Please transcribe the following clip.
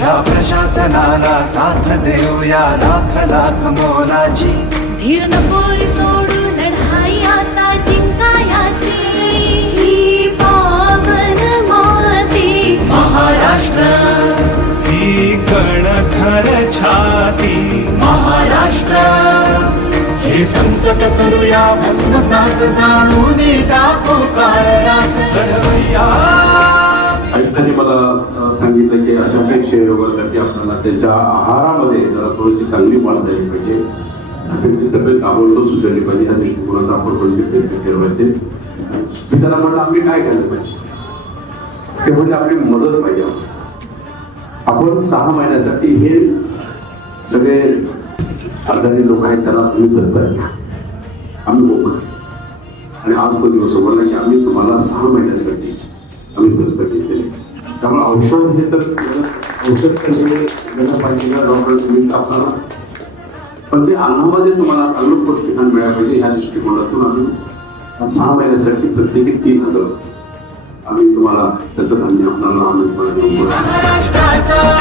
मोठ्या प्रशासनाला साथ देऊया लाख लाख मोलाची. धीर नकोरी सोडू लढाई आता जिंकायाची. ही पावन माती. महाराष्ट्र ही कणखर छाती. महाराष्ट्र हे संकट करूया भस्मसात जाणून टाकू घडवूया त्यांनी मला सांगितलं की अशा काही क्षयरोगासाठी आपल्याला त्यांच्या आहारामध्ये जरा थोडीशी चांगली वाढ झाली पाहिजे. त्यांची तब्येत ताबडतोब सुचवली पाहिजे. त्या दृष्टिकोनात आपण थोडेसे प्रयत्न केले पाहिजे. मी त्याला म्हटलं आम्ही काय केलं पाहिजे? ते म्हणजे आपली मदत पाहिजे आपण सहा महिन्यासाठी हे सगळे आजारी लोक आहेत त्यांना तुम्ही दत्तक घ्या आम्ही मोकळ आणि आज तो दिवस बोलला की आम्ही तुम्हाला सहा महिन्यासाठी आम्ही दत्तक घेतलेले त्यामुळे औषध हे तर औषध कसं गेलं पाहिजे डॉक्टर तुम्ही आपल्याला पण ते अन्नामध्ये तुम्हाला चांगलं पौष्टिकान मिळालं पाहिजे ह्या दृष्टिकोनातून आम्ही. सहा महिन्यासाठी प्रत्येकी तीन हजार. आम्ही तुम्हाला त्याचं धान्य आपल्याला आम्ही देऊ.